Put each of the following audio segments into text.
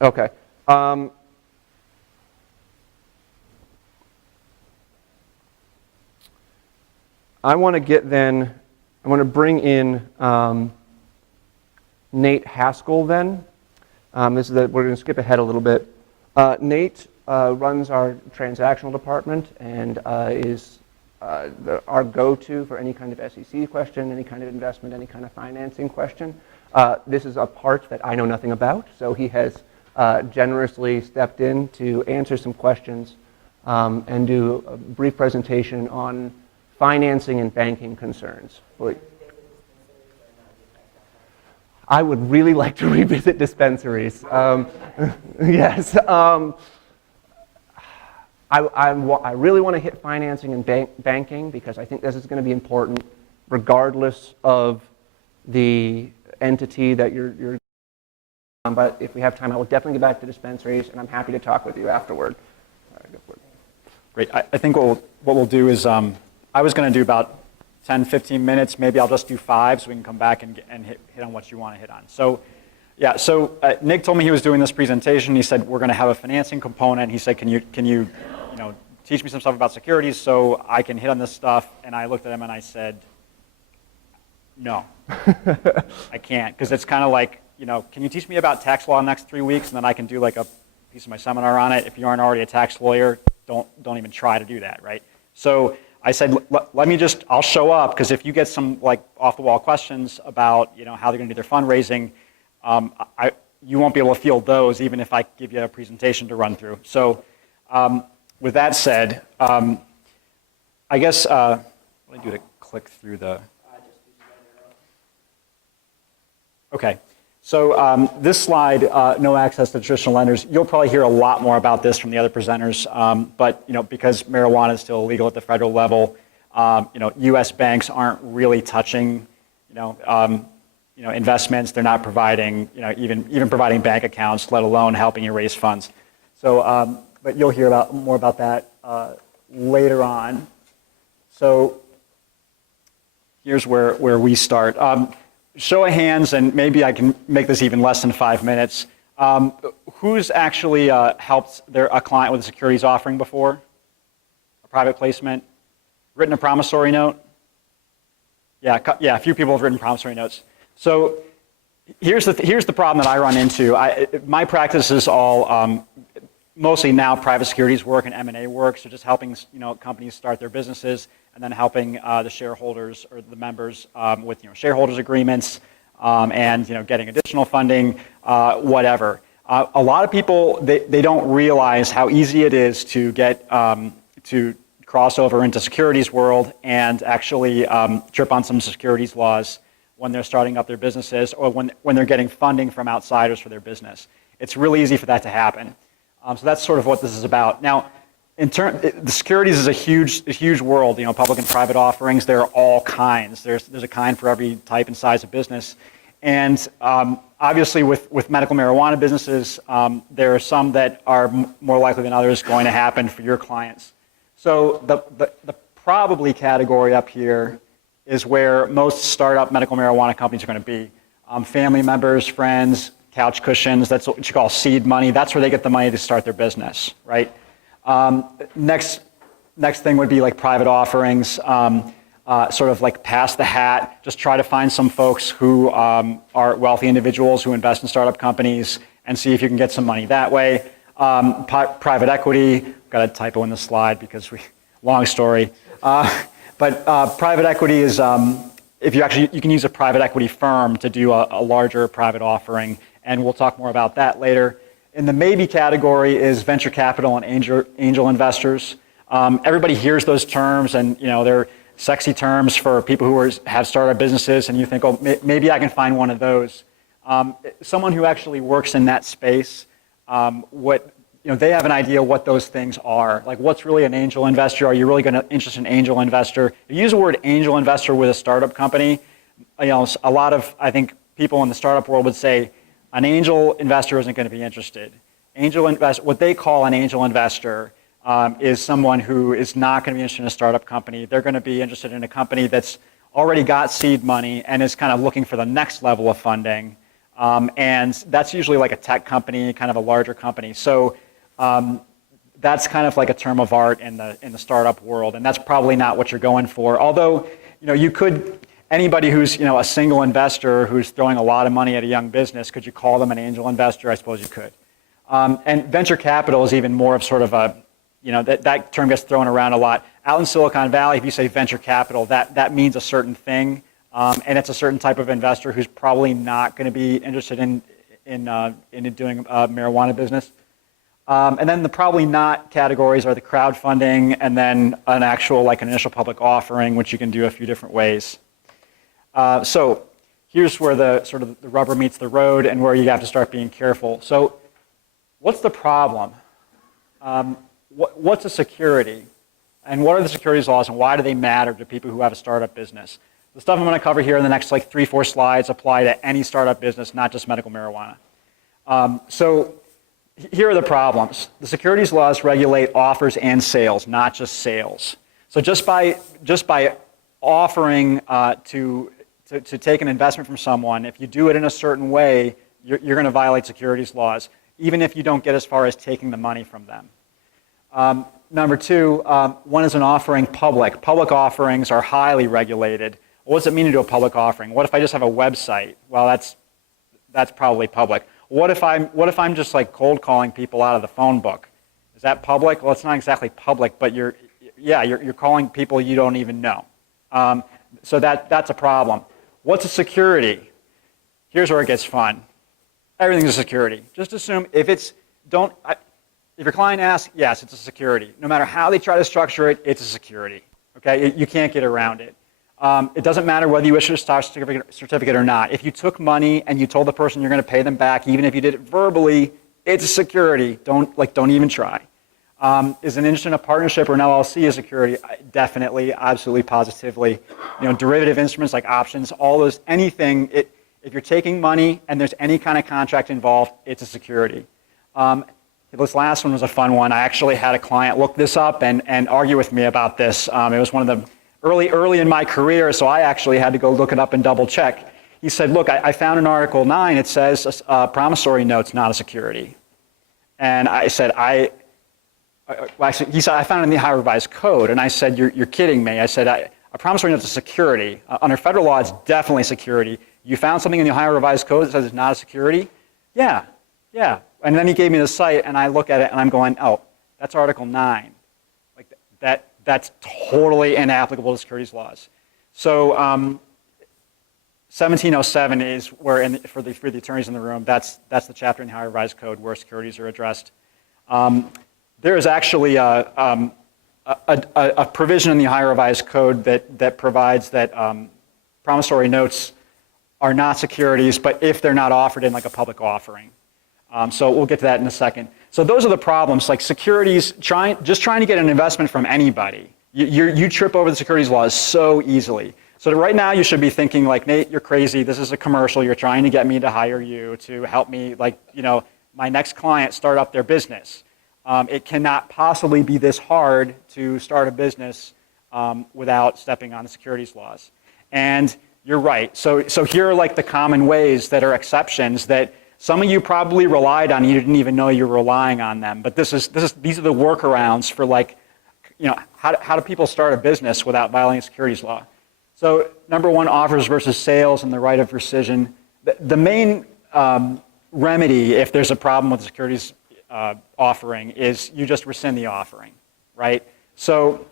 Okay. I want to bring in Nate Haskell then. We're going to skip ahead a little bit. Nate runs our transactional department and is our go-to for any kind of SEC question, any kind of investment, any kind of financing question. This is a part that I know nothing about, so he has generously stepped in to answer some questions and do a brief presentation on financing and banking concerns. I would really like to revisit dispensaries. Yes. I really want to hit financing and banking because I think this is going to be important regardless of the entity that you're but if we have time, I will definitely get back to dispensaries, and I'm happy to talk with you afterward. All right, go for it. Great. I think what we'll do is I was going to do about 10, 15 minutes. Maybe I'll just do 5 so we can come back and hit on what you want to hit on. So, yeah. So Nick told me he was doing this presentation. He said we're going to have a financing component. He said, can you teach me some stuff about securities so I can hit on this stuff? And I looked at him and I said, no, I can't, because it's kind of like, can you teach me about tax law in the next 3 weeks, and then I can do like a piece of my seminar on it. If you aren't already a tax lawyer, don't even try to do that, right? So I said, I'll show up, because if you get some like off-the-wall questions about how they're going to do their fundraising, you won't be able to field those even if I give you a presentation to run through. So with that said, I guess what do I do to click through the? Okay. So this slide, no access to traditional lenders. You'll probably hear a lot more about this from the other presenters, but because marijuana is still illegal at the federal level, U.S. banks aren't really touching, investments. They're not providing, even providing bank accounts, let alone helping you raise funds. So, but you'll hear more about that later on. So here's where we start. Show of hands, and maybe I can make this even less than 5 minutes. Who's actually helped a client with a securities offering before? A private placement? Written a promissory note? Yeah, a few people have written promissory notes. So here's the problem that I run into. My practice is all mostly now private securities work and M&A work, so just helping companies start their businesses, and then helping the shareholders or the members with shareholders agreements and getting additional funding, whatever. A lot of people they don't realize how easy it is to get to cross over into securities world and actually trip on some securities laws when they're starting up their businesses or when they're getting funding from outsiders for their business. It's really easy for that to happen. So that's sort of what this is about. Now, the securities is a huge world. Public and private offerings. There are all kinds. There's a kind for every type and size of business, and obviously with medical marijuana businesses, there are some that are more likely than others going to happen for your clients. So the probably category up here is where most startup medical marijuana companies are going to be. Family members, friends, couch cushions. That's what you call seed money. That's where they get the money to start their business, right? Next thing would be like private offerings, sort of like pass the hat. Just try to find some folks who are wealthy individuals who invest in startup companies and see if you can get some money that way. Private equity, got a typo in the slide because long story. But private equity is, if you can use a private equity firm to do a larger private offering, and we'll talk more about that later. In the maybe category is venture capital and angel investors. Everybody hears those terms, and they're sexy terms for people who have startup businesses, and you think, oh, maybe I can find one of those. Someone who actually works in that space, they have an idea what those things are. Like, what's really an angel investor? Are you really going to interest in angel investor? If you use the word angel investor with a startup company, a lot of, I think, people in the startup world would say, an angel investor isn't going to be interested. What they call an angel investor is someone who is not going to be interested in a startup company. They're going to be interested in a company that's already got seed money and is kind of looking for the next level of funding. And that's usually like a tech company, kind of a larger company. So that's kind of like a term of art in the startup world, and that's probably not what you're going for. Although, you could, anybody who's a single investor who's throwing a lot of money at a young business, could you call them an angel investor? I suppose you could. And venture capital is even more of sort of a, that term gets thrown around a lot. Out in Silicon Valley, if you say venture capital, that means a certain thing, and it's a certain type of investor who's probably not going to be interested in doing marijuana business. And then the probably not categories are the crowdfunding and then an actual, like an initial public offering, which you can do a few different ways. So here's where the sort of the rubber meets the road and where you have to start being careful. So what's the problem? What's a security? And what are the securities laws and why do they matter to people who have a startup business? The stuff I'm going to cover here in the next like 3-4 slides apply to any startup business, not just medical marijuana. So here are the problems. The securities laws regulate offers and sales, not just sales. So just by offering to take an investment from someone, if you do it in a certain way, you're going to violate securities laws, even if you don't get as far as taking the money from them. Number two, when is an offering public? Public offerings are highly regulated. What does it mean to do a public offering? What if I just have a website? Well, that's probably public. What if I'm just like cold calling people out of the phone book? Is that public? Well, it's not exactly public, but you're calling people you don't even know. So that's a problem. What's a security? Here's where it gets fun. Everything's a security. Just assume if your client asks, yes, it's a security. No matter how they try to structure it, it's a security. Okay, you can't get around it. It doesn't matter whether you issue a stock certificate or not. If you took money and you told the person you're going to pay them back, even if you did it verbally, it's a security. Don't even try. Is an interest in a partnership or an LLC a security? Definitely, absolutely, positively. Derivative instruments like options, all those, anything. If you're taking money and there's any kind of contract involved, it's a security. This last one was a fun one. I actually had a client look this up and argue with me about this. It was one of the early in my career, so I actually had to go look it up and double check. He said, look, I found in Article 9, it says promissory note's not a security. And I said, he said, I found it in the Ohio Revised Code. And I said, you're kidding me. I said, a promissory note's a security. Under federal law, it's definitely security. You found something in the Ohio Revised Code that says it's not a security? Yeah. And then he gave me the site, and I look at it, and I'm going, oh, that's Article 9. Like that's totally inapplicable to securities laws. So 1707 is where, for the attorneys in the room, that's the chapter in the Ohio Revised Code where securities are addressed. There is actually a provision in the Ohio Revised Code that provides that promissory notes are not securities, but if they're not offered in like a public offering. So we'll get to that in a second. So those are the problems, like securities, just trying to get an investment from anybody. You trip over the securities laws so easily. So right now you should be thinking like, Nate, you're crazy. This is a commercial. You're trying to get me to hire you to help me, like, my next client start up their business. It cannot possibly be this hard to start a business without stepping on the securities laws. And you're right. So here are like the common ways that are exceptions that some of you probably relied on. You didn't even know you were relying on them. But these are the workarounds for like, how do people start a business without violating securities law? So number one, offers versus sales and the right of rescission. The main remedy if there's a problem with the securities offering is you just rescind the offering, right? So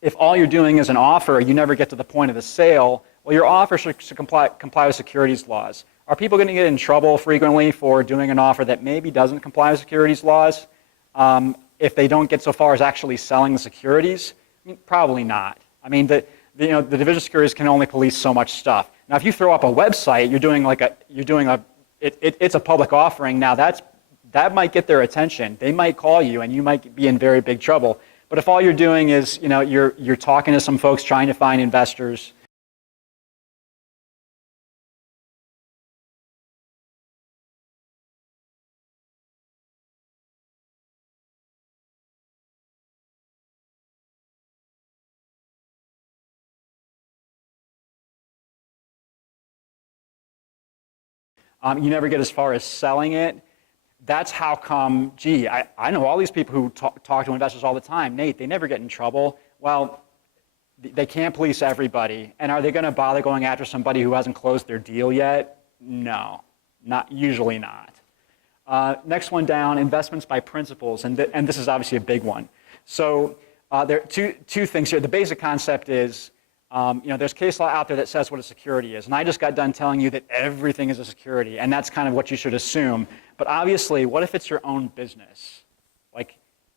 if all you're doing is an offer, you never get to the point of the sale, well, your offer should comply with securities laws. Are people going to get in trouble frequently for doing an offer that maybe doesn't comply with securities laws if they don't get so far as actually selling the securities? I mean, probably not. I mean, the Division of Securities can only police so much stuff. Now, if you throw up a website, it's a public offering. Now that might get their attention. They might call you, and you might be in very big trouble. But if all you're doing is, you're talking to some folks trying to find investors. You never get as far as selling it. That's how come, gee, I know all these people who talk to investors all the time. Nate, they never get in trouble. Well, they can't police everybody. And are they going to bother going after somebody who hasn't closed their deal yet? No, usually not. Next one down, investments by principals. And this is obviously a big one. So there are two things here. The basic concept is, there's case law out there that says what a security is. And I just got done telling you that everything is a security. And that's kind of what you should assume. But obviously, what if it's your own business? Like,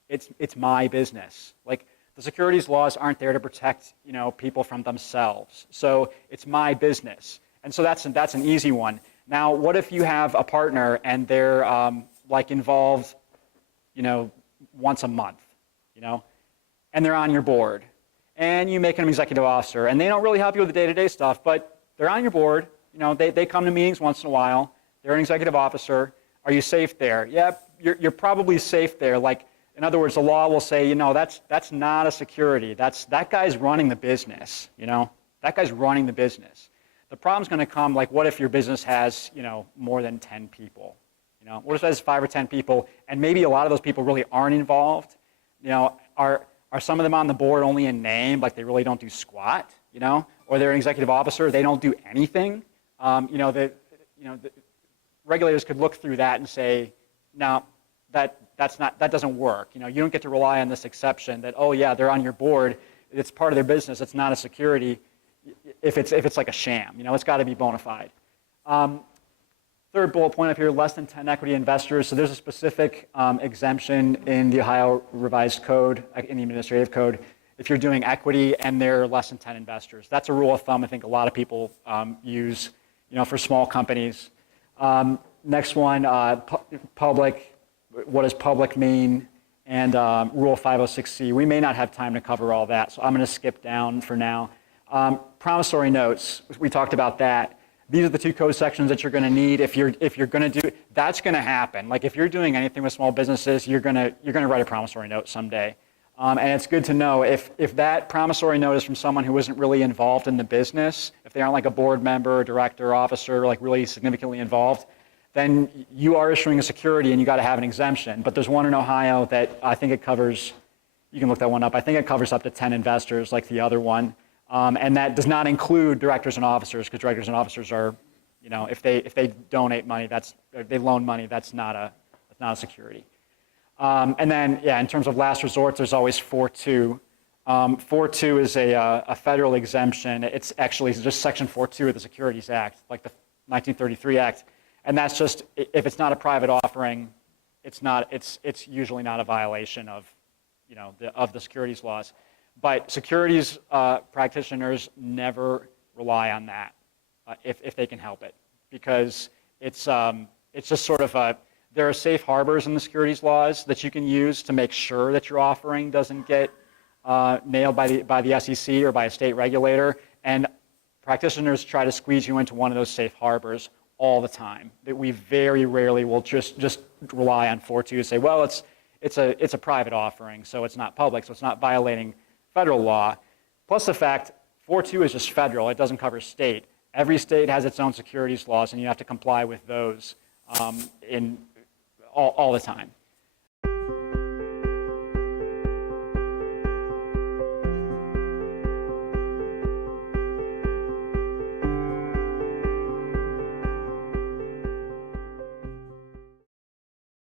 it's my business. Like, the securities laws aren't there to protect, people from themselves. So it's my business. And so that's an easy one. Now, what if you have a partner and they're involved, once a month, and they're on your board, and you make them executive officer, and they don't really help you with the day-to-day stuff, but they're on your board. They come to meetings once in a while. They're an executive officer. Are you safe there? Yeah, you're probably safe there. Like, in other words, the law will say, that's not a security. That guy's running the business. That guy's running the business. The problem's going to come, like, what if your business has, more than 10 people? What if it has 5 or 10 people, and maybe a lot of those people really aren't involved? Are some of them on the board only in name, like they really don't do squat? Or they're an executive officer, they don't do anything? The regulators could look through that and say, no, that doesn't work. You don't get to rely on this exception that, oh yeah, they're on your board, it's part of their business, it's not a security. If it's like a sham, it's got to be bona fide. Third bullet point up here, less than 10 equity investors. So there's a specific exemption in the Ohio Revised Code, in the Administrative Code, if you're doing equity and there are less than 10 investors. That's a rule of thumb I think a lot of people use, for small companies. Next one, public. What does public mean? And Rule 506C. We may not have time to cover all that, so I'm going to skip down for now. Promissory notes, we talked about that. These are the 2 code sections that you're going to need if you're going to do. That's going to happen. Like, if you're doing anything with small businesses, you're going to write a promissory note someday. And it's good to know if that promissory note is from someone who isn't really involved in the business, if they aren't like a board member, director, officer, like really significantly involved, then you are issuing a security and you got to have an exemption. But there's one in Ohio that I think it covers. You can look that one up. I think it covers up to 10 investors, like the other one. And that does not include directors and officers, because directors and officers are, if they donate money, they loan money, that's not a security. And then, in terms of last resort, there's always 4.2. 4.2 is a federal exemption. It's actually just Section 4.2 of the Securities Act, like the 1933 Act, and that's just if it's not a private offering, it's usually not a violation of, of the securities laws. But securities practitioners never rely on that if they can help it, because it's just sort of there are safe harbors in the securities laws that you can use to make sure that your offering doesn't get nailed by the SEC or by a state regulator, and practitioners try to squeeze you into one of those safe harbors all the time. That we very rarely will just rely on 4.2 to say, well, it's a private offering, so it's not public, so it's not violating federal law. Plus the fact 4.2 is just federal; it doesn't cover state. Every state has its own securities laws, and you have to comply with those in all the time.